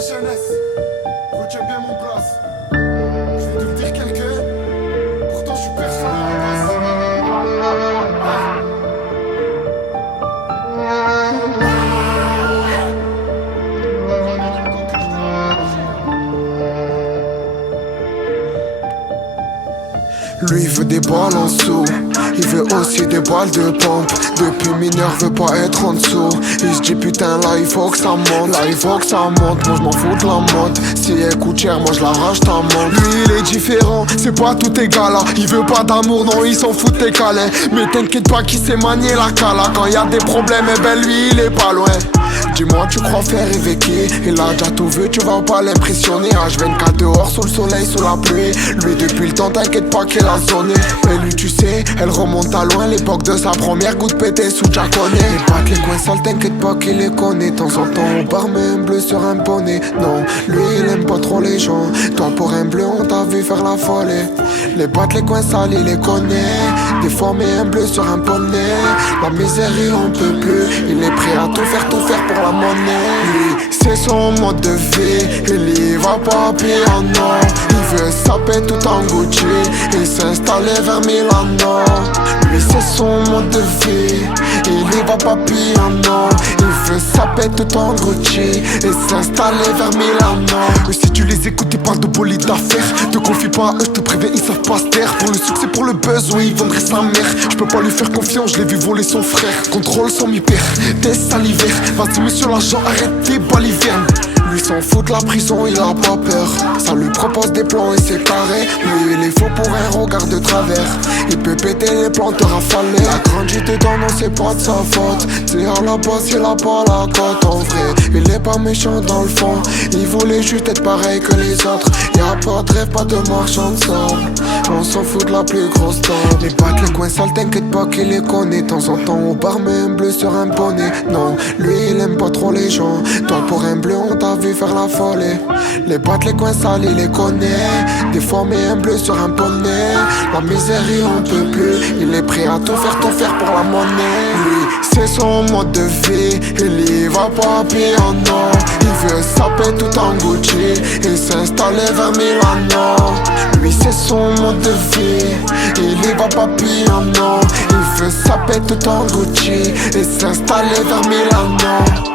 HNS, retiens bien mon place. Je vais devenir quelqu'un, pourtant je suis personne à la base. Lui il veut des balles en dessous, il veut aussi des balles de pompe. Depuis mineur veut pas être en dessous. Il se dit putain là il faut que ça monte, là il faut que ça monte. Moi je m'en fous de la mode, si elle coûte cher moi je l'arrache ta montre. Lui il est différent, c'est pas tout égal là. Il veut pas d'amour, non il s'en fout de tes calais. Mais t'inquiète pas qu'il sait manier la cala. Quand y a des problèmes, eh ben lui il est pas loin. Dis-moi tu crois faire rêver qui? Il a déjà tout vu, tu vas pas l'impressionner. H24 dehors sous le soleil, sous la pluie. Lui depuis le temps t'inquiète pas qu'il a sonné. Et lui tu sais, elle remonte à loin. L'époque de sa première goutte pétée sous Jaconé. Les battes, les coins sales, t'inquiète pas qu'il les connaît. Temps en temps on part mais un bleu sur un poney. Non, lui il aime pas trop les gens. Toi pour un bleu on t'a vu faire la folle. Les battes, les coins sales, il les connaît. Des fois mais un bleu sur un poney. La misère il en peut plus. Il est prêt à tout faire pour la monnaie. Lui, c'est son mode de vie. Il y va pas pied en or. Il veut saper tout en Gucci et s'installer vers Milano. Lui, c'est son mode de vie. Il y va pas pied en or. Il veut saper tout en Gucci et s'installer vers Milano. Mais si tu les écoutes, ils parlent de bolide d'affaires. Te confie pas à eux, je te préviens, ils savent pas se taire. Pour le succès, pour le buzz, oui, il vendrait sa mère. Je peux pas lui faire confiance, je l'ai vu voler son frère. Contrôle son mi-père, t'es salivaire. Vas-y monsieur l'agent, arrête tes balivernes. Lui s'en fout de la prison, il a pas peur. Ça lui propose des plans et c'est carré. Lui il est faux pour un regard de travers. Il peut péter les plans, te rafaler. La grandi dedans, non c'est pas de sa faute. C'est à la base, il a pas la cote. En vrai, il est pas méchant dans le fond. Il voulait juste être pareil que les autres. Y'a pas de rêve, pas de marchand de sang. On s'en fout de la plus grosse tente. Les battes, les coins sales, t'inquiète pas qu'il les connaît. Temps en temps on part mais un bleu sur un bonnet. Non, lui il aime pas trop les gens. Toi pour un bleu on t'a vu faire la folle. Les battes, les coins sales, il les connaît. Des fois mais un bleu sur un bonnet. La misère il en peut plus. Il est prêt à tout faire pour la monnaie. Lui c'est son mode de vie. Il y va pas pied en or. Il veut saper tout en Gucci et s'installer vers Milano. Lui c'est son mode de vie. Il y va pas pied en or. Il veut saper tout en Gucci et s'installer vers Milano.